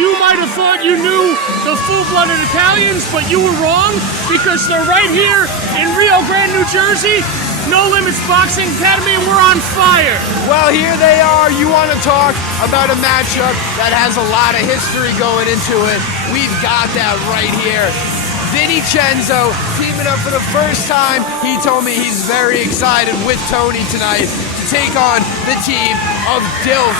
you might have thought you knew the full-blooded Italians, but you were wrong, because they're right here in Rio Grande, New Jersey, No Limits Boxing Academy, and we're on fire. Well, here they are. You want to talk about a matchup that has a lot of history going into it. We've got that right here. Vinny Cenzo teaming up for the first time. He told me he's very excited with Tony tonight to take on the team of Dilf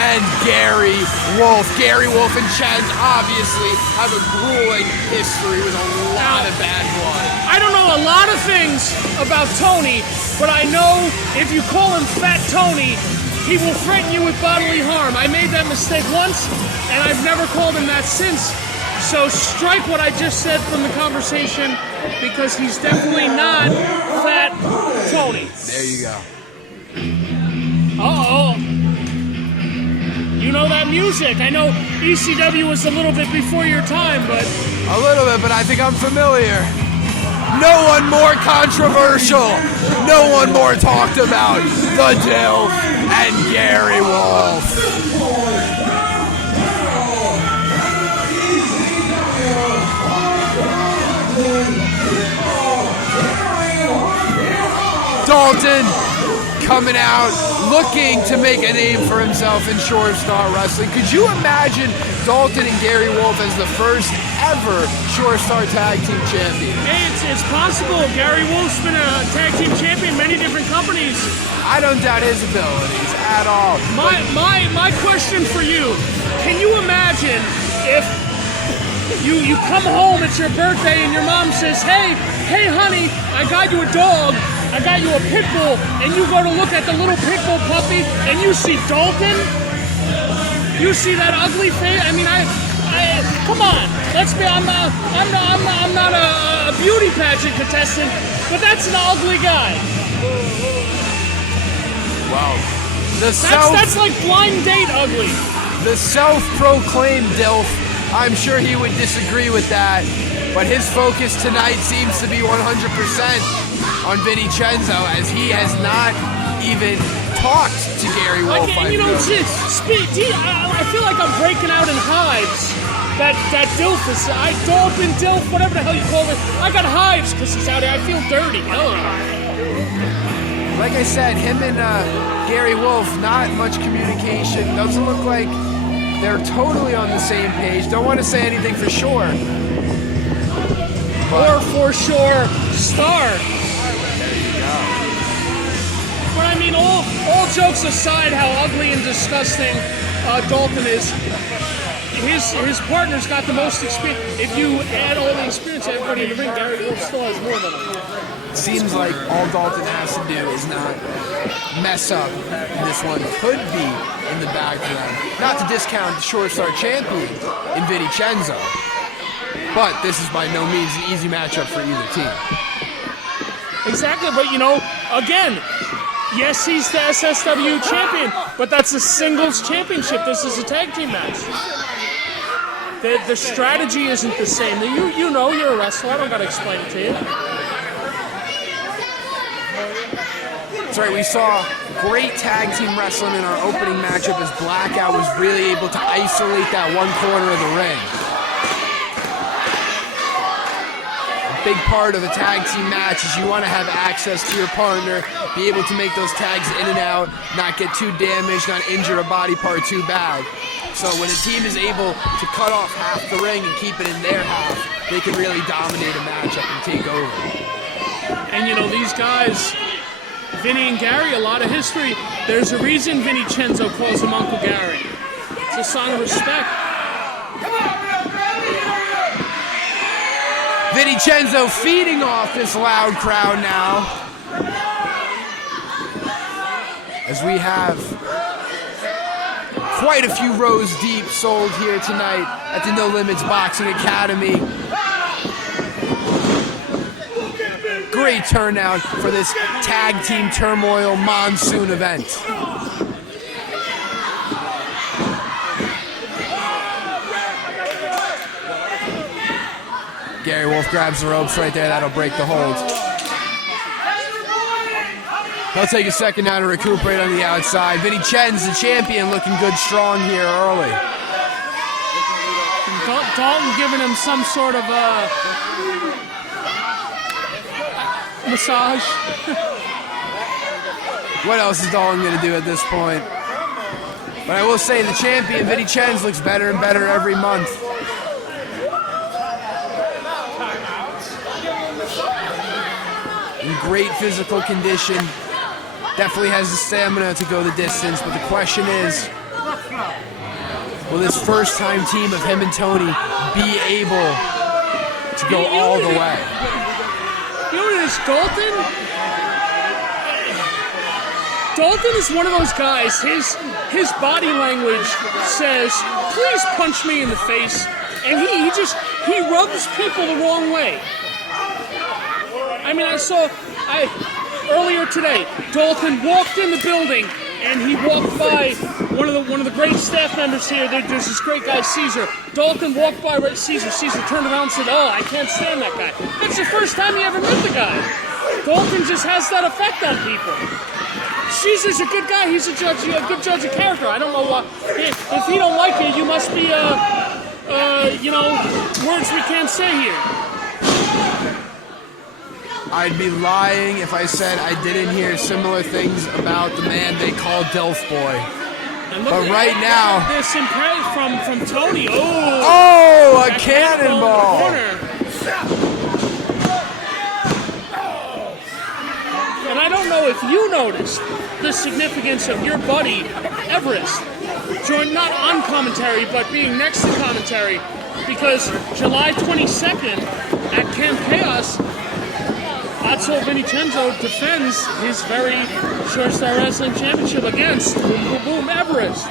and Gary Wolf. Gary Wolf and Cenzo obviously have a grueling history with a lot of bad blood. I don't know a lot of things about Tony, but I know if you call him Fat Tony, he will threaten you with bodily harm. I made that mistake once, and I've never called him that since. So strike what I just said from the conversation, because he's definitely not Fat Tony. There you go. Uh-oh. You know that music. I know ECW was a little bit before your time, but... A little bit, but I think I'm familiar. No one more controversial. No one more talked about. The Dilf and Gary Wolf. Dalton coming out, looking to make a name for himself in Short Star Wrestling. Could you imagine Dalton and Gary Wolf as the first ever Short Star Tag Team Champion? Hey, it's possible. Gary Wolf's been a tag team champion in many different companies. I don't doubt his abilities at all. My question for you, can you imagine if you come home, it's your birthday, and your mom says, hey honey, I got you a dog, I got you a Pitbull, and you go to look at the little Pitbull puppy, and you see Dalton? You see that ugly face? I mean, I come on. Let's be. I'm not a beauty pageant contestant, but that's an ugly guy. Wow. That's like blind date ugly. The self-proclaimed Dilf, I'm sure he would disagree with that, but his focus tonight seems to be 100% on Vinny Cenzo, as he has not even talked to Gary Wolf. I feel like I'm breaking out in hives. That Dilf is, Dalton, Dilf, whatever the hell you call it. I got hives because he's out here. I feel dirty. Like I said, him and Gary Wolf, not much communication. Doesn't look like they're totally on the same page. Don't want to say anything for sure. Or for sure, Star. But I mean, all jokes aside, how ugly and disgusting Dalton is, his partner's got the most experience. If you add all the experience to everybody in the ring, Gary Wolf still has more than him. Seems like all Dalton has to do is not mess up. This one could be in the bag for them. Not to discount the Short Star champion in Vinny Cenzo, but this is by no means an easy matchup for either team. Exactly, but again, yes, he's the SSW champion, but that's a singles championship. This is a tag team match. The strategy isn't the same. You know, you're a wrestler. I don't got to explain it to you. That's right, we saw great tag team wrestling in our opening matchup as Blackout was really able to isolate that one corner of the ring. Big part of a tag team match is you want to have access to your partner, be able to make those tags in and out, not get too damaged, not injure a body part too bad. So when a team is able to cut off half the ring and keep it in their half, they can really dominate a matchup and take over. And these guys, Vinny and Gary, a lot of history. There's a reason Vinny Cenzo calls him Uncle Gary. It's a sign of respect. Vinny Cenzo feeding off this loud crowd now, as we have quite a few rows deep sold here tonight at the No Limits Boxing Academy. Great turnout for this tag team turmoil monsoon event. Gary Wolf grabs the ropes right there. That'll break the hold. He'll take a second now to recuperate on the outside. Vinny Cenzo, the champion, looking good strong here early. Dalton giving him some sort of massage. What else is Dalton going to do at this point? But I will say the champion, Vinny Cenzo, looks better and better every month. In great physical condition. Definitely has the stamina to go the distance. But the question is, will this first-time team of him and Tony be able to go all the way? You know what it is, Dalton? Dalton is one of those guys, his body language says, please punch me in the face, and he rubs people the wrong way. I mean, earlier today, Dalton walked in the building, and he walked by one of the great staff members here. There's this great guy, Caesar. Dalton walked by Caesar. Caesar turned around and said, oh, I can't stand that guy. That's the first time he ever met the guy. Dalton just has that effect on people. Caesar's a good guy. He's a good judge of character. I don't know why. If he don't like you, you must be, words we can't say here. I'd be lying if I said I didn't hear similar things about the man they call Delf Boy. But right now, there's some praise from Tony. Oh, a cannonball! And I don't know if you noticed the significance of your buddy Everest joined not on commentary but being next to commentary, because July 22nd at Camp Chaos, Vinny Cenzo defends his very Short Star Wrestling Championship against Boom Boom Boom Everest.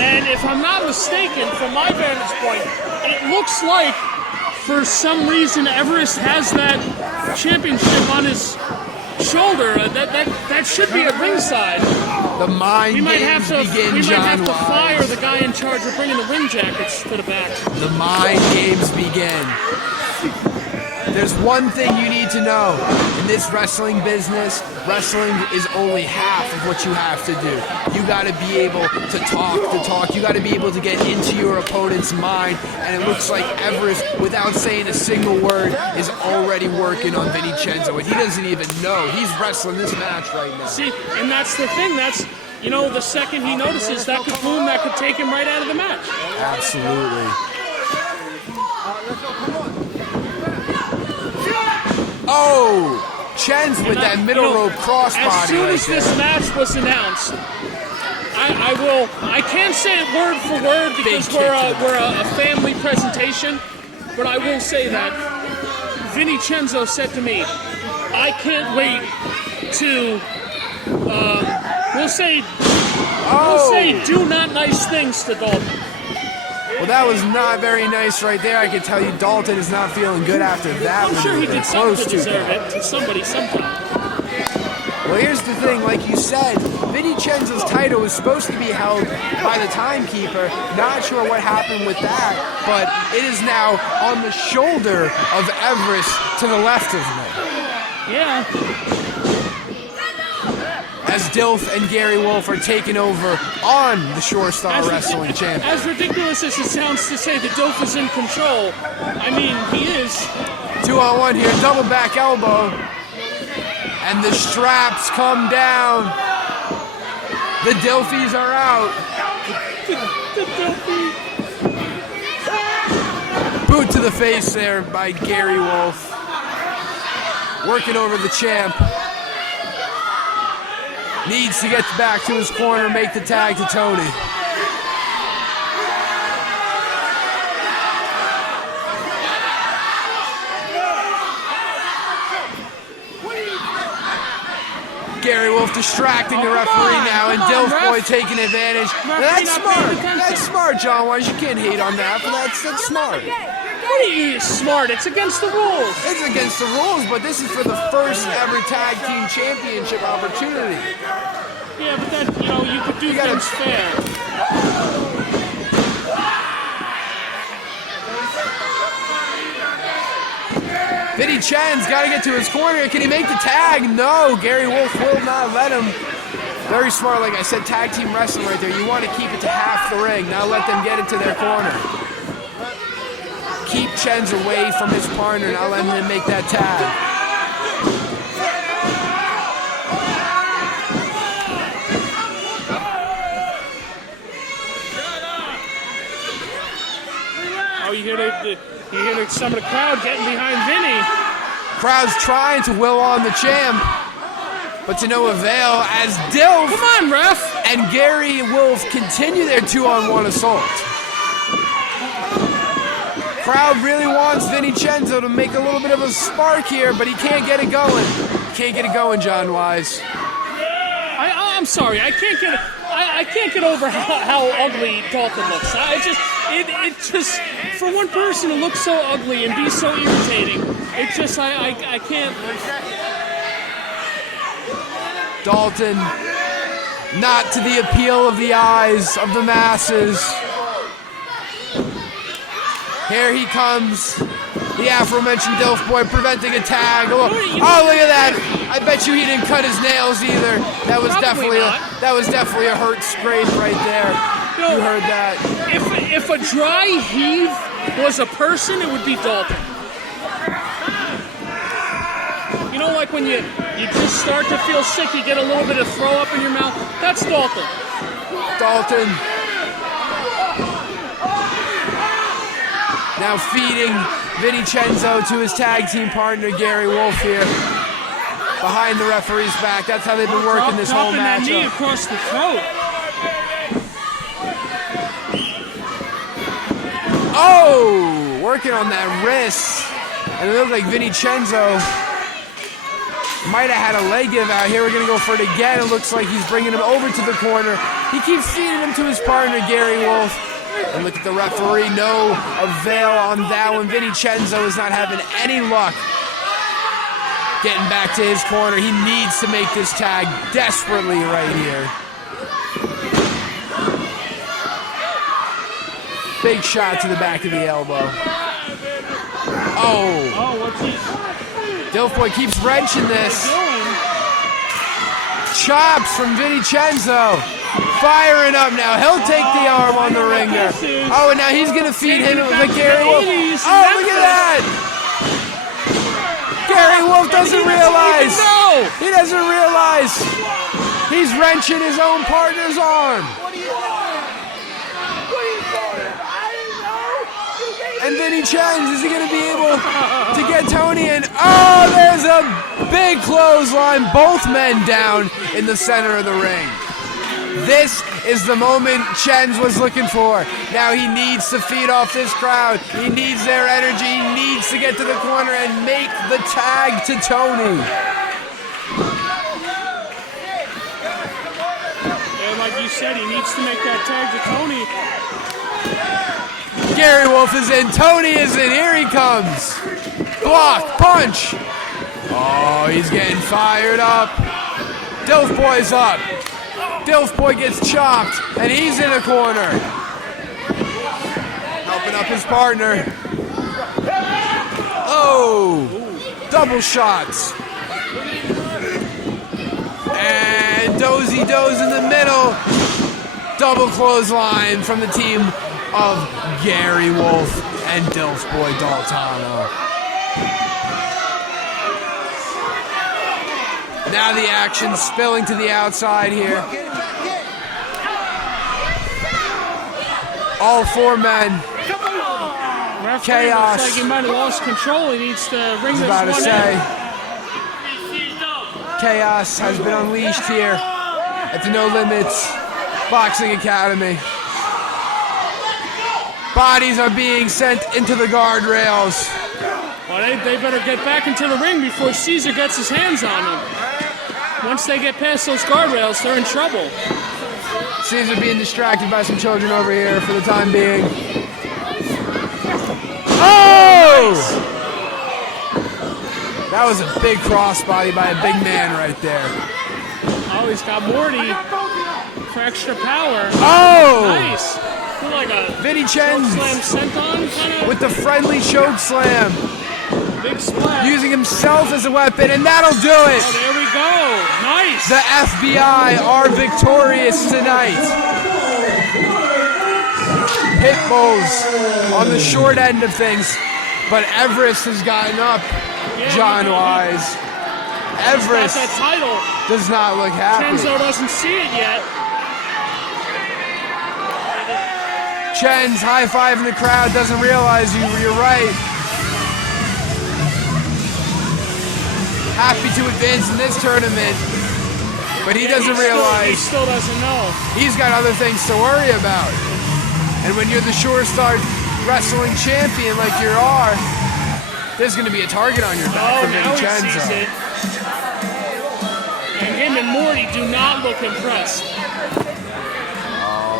And if I'm not mistaken, from my vantage point, it looks like for some reason Everest has that championship on his shoulder. That should be at ringside. The mind games begin, We might have to John fire the guy in charge of bringing the ring jackets to the back. The mind games begin. There's one thing you need to know. In this wrestling business, wrestling is only half of what you have to do. You got to be able to talk. You got to be able to get into your opponent's mind. And it looks like Everest, without saying a single word, is already working on Vinny Cenzo. And he doesn't even know. He's wrestling this match right now. See, and that's the thing. That's, the second he notices that kaboom, that could take him right out of the match. Absolutely. Oh, Cenzo with that middle rope crossbody. As soon as this match was announced, I can't say it word for word because we're a family presentation, but I will say that Vinny Cenzo said to me, I can't wait to, we'll say do not nice things to Dalton. Well, that was not very nice right there. I can tell you Dalton is not feeling good after that. I'm sure he did something to deserve it to somebody sometime. Well, here's the thing. Like you said, Vinny Cenzo's title was supposed to be held by the timekeeper. Not sure what happened with that, but it is now on the shoulder of Everest to the left of me. Yeah. As Dilf and Gary Wolf are taking over on the Short Star Wrestling Champion. As ridiculous as it sounds to say that Dilf is in control, I mean, he is. 2-on-1 here, double back elbow. And the straps come down. The Dilfies are out. The Dilfies. Boot to the face there by Gary Wolf. Working over the champ. Needs to get back to his corner, make the tag to Tony. Gary Wolf distracting the referee now, and Dilf Boy taking advantage. That's smart. That's smart, John Wise. You can't hate on that, but that's smart. What do you mean it's smart? It's against the rules. It's against the rules, but this is for the first ever tag team championship opportunity. Yeah, but that, you could do things fair. Vinny Cenzo's got to get to his corner. Can he make the tag? No, Gary Wolf will not let him. Very smart, like I said, tag team wrestling right there. You want to keep it to half the ring, not let them get into their corner. keep Cenzo away from his partner, not letting him make that tag. Oh, you hear some of the crowd getting behind Vinny. Crowd's trying to will on the champ, but to no avail as Dilf Come on, ref. and Gary Wolf continue their 2-on-1 assault. Crowd really wants Vinny Cenzo to make a little bit of a spark here, but he can't get it going. Can't get it going, John Wise. I'm sorry. I can't get over how ugly Dalton looks. It just for one person to look so ugly and be so irritating. It's just I can't. Dalton, not to the appeal of the eyes of the masses. Here he comes, the aforementioned Dilf Boy preventing a tag. Oh, look at that! I bet you he didn't cut his nails either. That was definitely a hurt scrape right there. You heard that. If a dry heave was a person, it would be Dalton. You know, like when you just start to feel sick, you get a little bit of throw up in your mouth. That's Dalton. Dalton. Now feeding Vinny Cenzo to his tag team partner, Gary Wolf here. Behind the referee's back. That's how they've been working this whole matchup. Dropping that knee across the throat. Oh! Working on that wrist. And it looked like Vinny Cenzo might have had a leg give out. Here we're going to go for it again. It looks like he's bringing him over to the corner. He keeps feeding him to his partner, Gary Wolf. And look at the referee. No avail on that one. Vinny Cenzo is not having any luck getting back to his corner. He needs to make this tag desperately right here. Big shot to the back of the elbow. Oh, what's he? Dilf Boy keeps wrenching this. Chops from Vinny Cenzo. Firing up now. He'll take the arm on the ringer. Oh, and now he's going to feed him with Gary Wolf. Oh, look at that. Gary Wolf doesn't realize. He doesn't realize. He's wrenching his own partner's arm. And Vinny Cenzo, is he going to be able to get Tony in? Oh, there's a big clothesline. Both men down in the center of the ring. This is the moment Cenzo was looking for. Now he needs to feed off this crowd. He needs their energy. He needs to get to the corner and make the tag to Tony. And like you said, he needs to make that tag to Tony. Gary Wolf is in. Tony is in. Here he comes. Block. Punch. Oh, he's getting fired up. Dilf Boy's up. Dilf Boy gets chopped, and he's in the corner. Helping up his partner. Oh, double shots. And Dozy Doze in the middle. Double clothesline from the team of Gary Wolf and Dilf Boy Daltano. Now the action spilling to the outside here. All four men. Chaos. Looks like he might have lost control. He needs to ring this About to one say. in. Chaos has been unleashed here at the No Limits Boxing Academy. Bodies are being sent into the guardrails. Well, they better get back into the ring before Caesar gets his hands on them. Once they get past those guardrails, they're in trouble. Caesar being distracted by some children over here for the time being. Oh! That was a big crossbody by a big man right there. Oh, he's got Morty for extra power. Oh! Nice. Like a Vinny Cenzo slam senton kind of. with the friendly choke slam. Big splash. Using himself as a weapon, and that'll do it. Oh, there we go. Nice. The FBI are victorious tonight. Pitbull's on the short end of things, but Everest has gotten up, John Wise. Everest that title. does not look happy. Cenzo doesn't see it yet. Chen's high-fiving the crowd, doesn't realize you're right. Happy to advance in this tournament, but he doesn't realize he still doesn't know. he's got other things to worry about. And when you're the Sure Start wrestling champion like you are, there's going to be a target on your back for now Vinny he sees Cenzo. it. And him and Morty do not look impressed.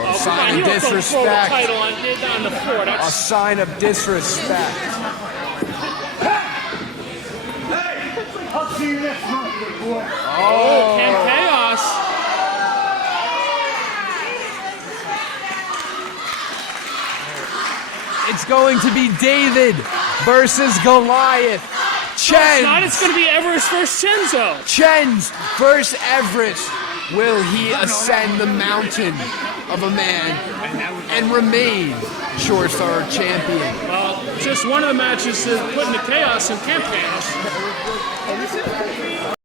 A sign of disrespect. The title on the floor. A sign of disrespect. Oh, Camp Chaos. It's going to be David versus Goliath. It's going to be Everest versus Cenzo. Chen's versus Everest. Will he ascend the mountain of a man and remain Sure Star champion? Well, just one of the matches to put into Chaos and Camp Chaos.